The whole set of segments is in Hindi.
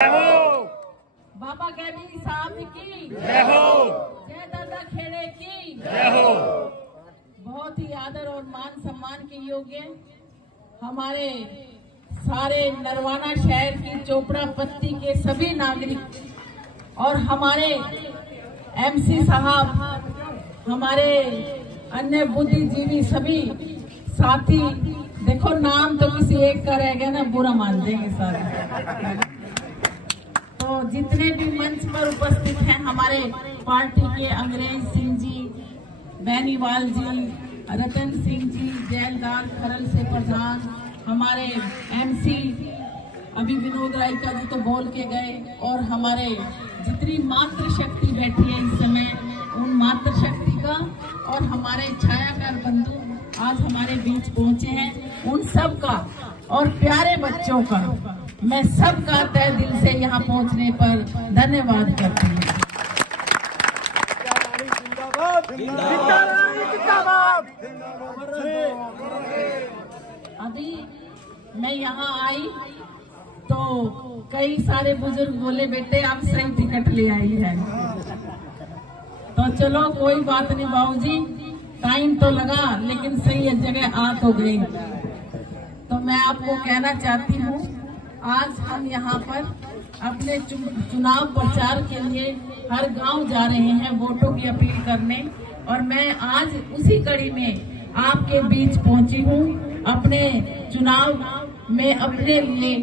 बाबा गैबी साहब की जय हो, जय दादा खेड़े की जय हो। बहुत ही आदर और मान सम्मान के योग्य हमारे सारे नरवाना शहर की चोपड़ा पत्ती के सभी नागरिक और हमारे एमसी साहब, हमारे अन्य बुद्धिजीवी सभी साथी। देखो नाम तो किसी एक का रह गया ना, बुरा मान देंगे सारे। तो जितने भी मंच पर उपस्थित हैं हमारे पार्टी के अंग्रेज सिंह जी, बैनीवाल जी, रतन सिंह जी, जैलदार खरल से प्रधान, हमारे एमसी अभी विनोद राय का जी तो बोल के गए, और हमारे जितनी मातृशक्ति बैठी है इस समय, उन मातृशक्ति का और हमारे छायाकार बंधु आज हमारे बीच पहुंचे हैं, उन सब का और प्यारे बच्चों का मैं सबका तहे दिल से यहाँ पहुँचने पर धन्यवाद करती हूँ। अभी मैं यहाँ आई तो कई सारे बुजुर्ग बोले बेटे आप सही टिकट ले आई है। तो चलो कोई बात नहीं बाबूजी, टाइम तो लगा लेकिन सही जगह आ तो गई। तो मैं आपको कहना चाहती हूँ, आज हम यहाँ पर अपने चुनाव प्रचार के लिए हर गांव जा रहे हैं वोटों की अपील करने, और मैं आज उसी कड़ी में आपके बीच पहुंची हूँ अपने चुनाव में अपने लिए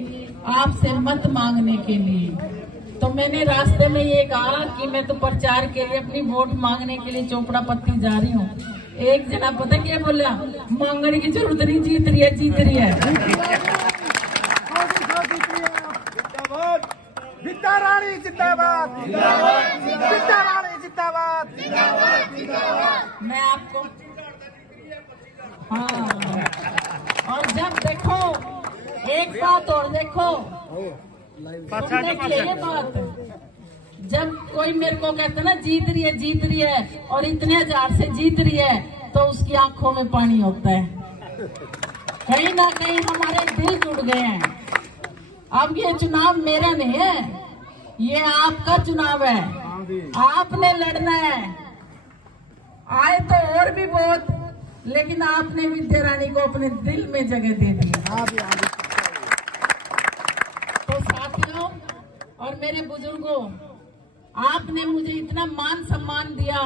आपसे मत मांगने के लिए। तो मैंने रास्ते में ये कहा कि मैं तो प्रचार के लिए अपनी वोट मांगने के लिए चोपड़ा पत्ती जा रही हूँ। एक जना पता क्या बोला, मांगने की जरूरत नहीं, जीत रही है जीत रही है। विद्या रानी जिंदाबाद, विद्या रानी जिंदाबाद। मैं आपको हाँ, और जब देखो एक बात और देखो, ये बात जब कोई मेरे को कहता ना जीत रही है और इतने हजार से जीत रही है, तो उसकी आंखों में पानी होता है। कहीं ना कहीं हमारे दिल जुड़ गए हैं। अब ये चुनाव मेरा नहीं है, ये आपका चुनाव है, आपने लड़ना है। आए तो और भी बहुत, लेकिन आपने विद्या रानी को अपने दिल में जगह दे दी। तो साथियों और मेरे बुजुर्गों, आपने मुझे इतना मान सम्मान दिया,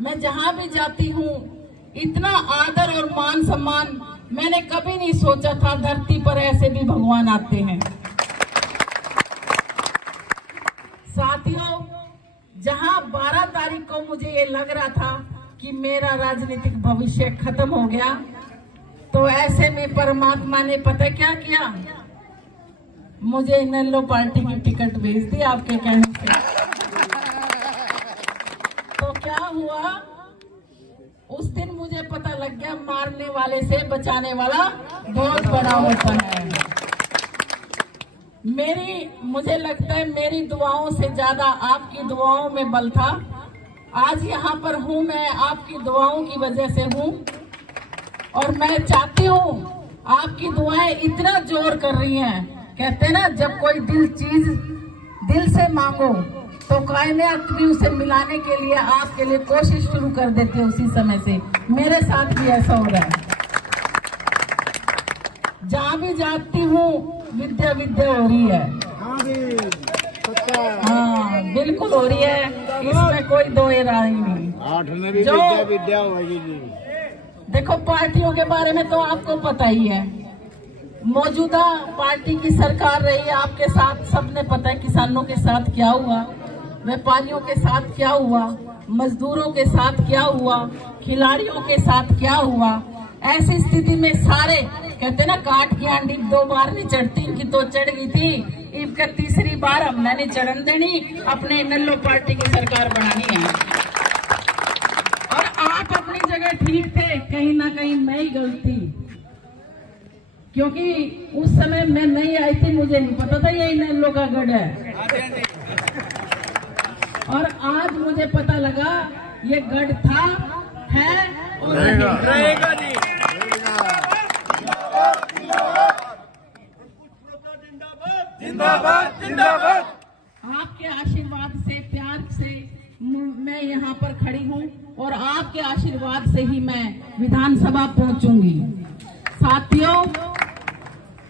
मैं जहां भी जाती हूँ इतना आदर और मान सम्मान मैंने कभी नहीं सोचा था धरती पर ऐसे भी भगवान आते हैं। साथियों, जहां 12 तारीख को मुझे ये लग रहा था कि मेरा राजनीतिक भविष्य खत्म हो गया, तो ऐसे में परमात्मा ने पता क्या किया, मुझे इनेलो पार्टी की टिकट भेज दी आपके कहने से। तो क्या हुआ, उस दिन मुझे पता लग गया मारने वाले से बचाने वाला बहुत बड़ा होता है। मुझे लगता है मेरी दुआओं से ज्यादा आपकी दुआओं में बल था। आज यहाँ पर हूँ मैं आपकी दुआओं की वजह से हूँ, और मैं चाहती हूँ आपकी दुआएं इतना जोर कर रही हैं। कहते ना जब कोई चीज दिल से मांगो तो कायनात भी उसे मिलाने के लिए आपके लिए कोशिश शुरू कर देते हैं उसी समय से। मेरे साथ भी ऐसा हो रहा है, जहाँ भी जाती हूँ विद्या विद्या हो रही है। हाँ बिल्कुल हो रही है, इसमें कोई दो राय नहीं। जो विद्या होगी। देखो पार्टियों के बारे में तो आपको पता ही है, मौजूदा पार्टी की सरकार रही है, आपके साथ सबने पता है किसानों के साथ क्या हुआ, व्यापारियों के साथ क्या हुआ, मजदूरों के साथ क्या हुआ, खिलाड़ियों के साथ क्या हुआ। ऐसी स्थिति में सारे कहते ना काट की आंडी 2 बार नहीं चढ़ती, इनकी तो चढ़ गई थी, इनका तीसरी बार हमने नहीं चढ़न देनी, अपने इनेलो पार्टी की सरकार बनानी है। और आप अपनी जगह ठीक थे, कहीं ना कहीं मैं ही गलती, क्योंकि उस समय मैं नहीं आई थी, मुझे नहीं पता था ये इनेलो का गढ़ है। और आज मुझे पता लगा ये गढ़ था, है और रहेगा जी। जिंदाबाद जिंदाबाद जिंदाबाद। आपके आशीर्वाद से, प्यार से मैं यहाँ पर खड़ी हूँ और आपके आशीर्वाद से ही मैं विधानसभा पहुँचूंगी। साथियों,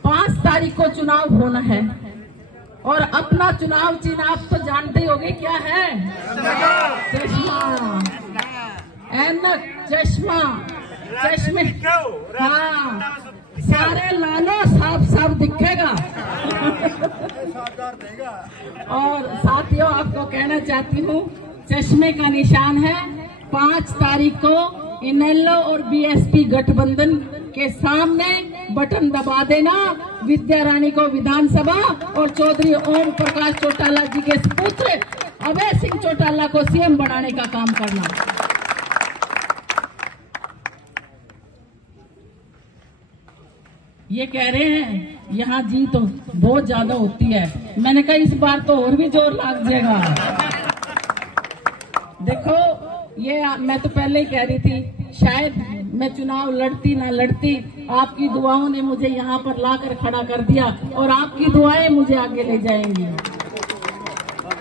5 तारीख को चुनाव होना है और अपना चुनाव चिन्ह आप तो जानते ही होंगे क्या है? चश्मा, ऐनक, चश्मा, चश्मे। हाँ, सारे लालो साफ दिखेगा। और साथियों, आपको कहना चाहती हूँ, चश्मे का निशान है 5 तारीख को इनेलो और बीएसपी गठबंधन के सामने बटन दबा देना। विद्या रानी को विधानसभा और चौधरी ओम प्रकाश चौटाला जी के पुत्र अभय सिंह चौटाला को सीएम बनाने का काम करना। ये कह रहे हैं यहाँ जीत तो बहुत ज्यादा होती है। मैंने कहा इस बार तो और भी जोर लाग जाएगा। देखो, ये मैं तो पहले ही कह रही थी, शायद मैं चुनाव लड़ती ना लड़ती, आपकी दुआओं ने मुझे यहाँ पर लाकर खड़ा कर दिया और आपकी दुआएं मुझे आगे ले जाएंगी।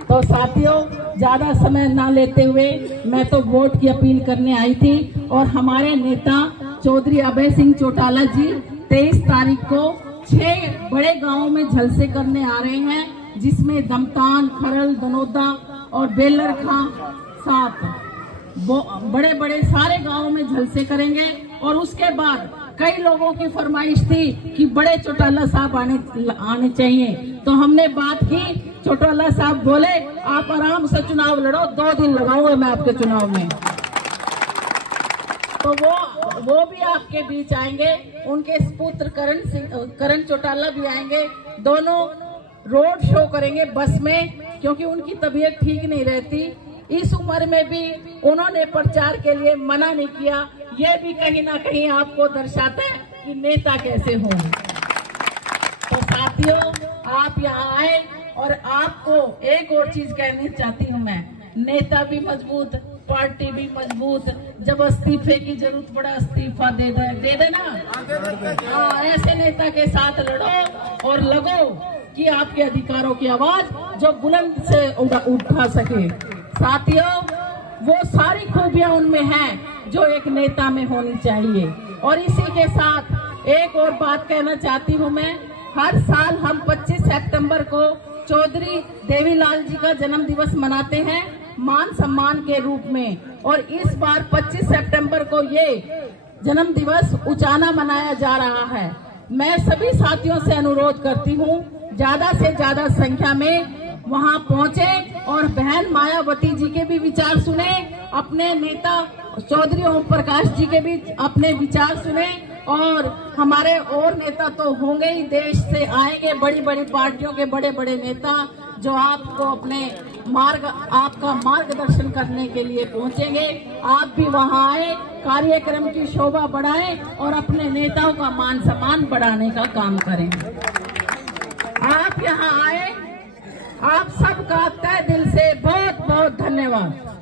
तो साथियों, ज्यादा समय ना लेते हुए मैं तो वोट की अपील करने आई थी और हमारे नेता चौधरी अभय सिंह चौटाला जी 23 तारीख को 6 बड़े गांवों में जलसे करने आ रहे हैं, जिसमें दमतान, खरल, दनोदा और बेलर खां साथ बड़े बड़े सारे गांवों में जलसे करेंगे। और उसके बाद कई लोगों की फरमाइश थी कि बड़े चौटाला साहब आने चाहिए, तो हमने बात की। चौटाला साहब बोले आप आराम से चुनाव लड़ो, 2 दिन लगाऊंगा मैं आपके चुनाव में। तो वो भी आपके बीच आएंगे, उनके पुत्र करण चौटाला भी आएंगे। दोनों रोड शो करेंगे बस में, क्योंकि उनकी तबीयत ठीक नहीं रहती। इस उम्र में भी उन्होंने प्रचार के लिए मना नहीं किया। ये भी कहीं ना कहीं आपको दर्शाता है कि नेता कैसे हों। तो साथियों, आप यहाँ आए और आपको एक और चीज कहनी चाहती हूँ मैं, नेता भी मजबूत, पार्टी भी मजबूत। जब इस्तीफे की जरूरत पड़ा इस्तीफा दे देना। हाँ, ऐसे नेता के साथ लड़ो और लगो कि आपके अधिकारों की आवाज जो बुलंद से उठा सके। साथियों, वो सारी खूबियां उनमें हैं जो एक नेता में होनी चाहिए। और इसी के साथ एक और बात कहना चाहती हूँ मैं, हर साल हम 25 सितंबर को चौधरी देवीलाल जी का जन्म दिवस मनाते हैं मान सम्मान के रूप में। और इस बार 25 सितंबर को ये जन्म दिवस उचाना मनाया जा रहा है। मैं सभी साथियों से अनुरोध करती हूँ, ज्यादा से ज्यादा संख्या में वहाँ पहुँचे और बहन मायावती जी के भी विचार सुने, अपने नेता चौधरी ओम प्रकाश जी के भी अपने विचार सुने। और हमारे और नेता तो होंगे ही, देश से आएंगे बड़ी बड़ी पार्टियों के बड़े बड़े नेता, जो आपको अपने आपका मार्गदर्शन करने के लिए पहुंचेंगे। आप भी वहां आए, कार्यक्रम की शोभा बढ़ाएं और अपने नेताओं का मान सम्मान बढ़ाने का काम करें। आप यहाँ आए, आप सबका तहे दिल से बहुत बहुत धन्यवाद।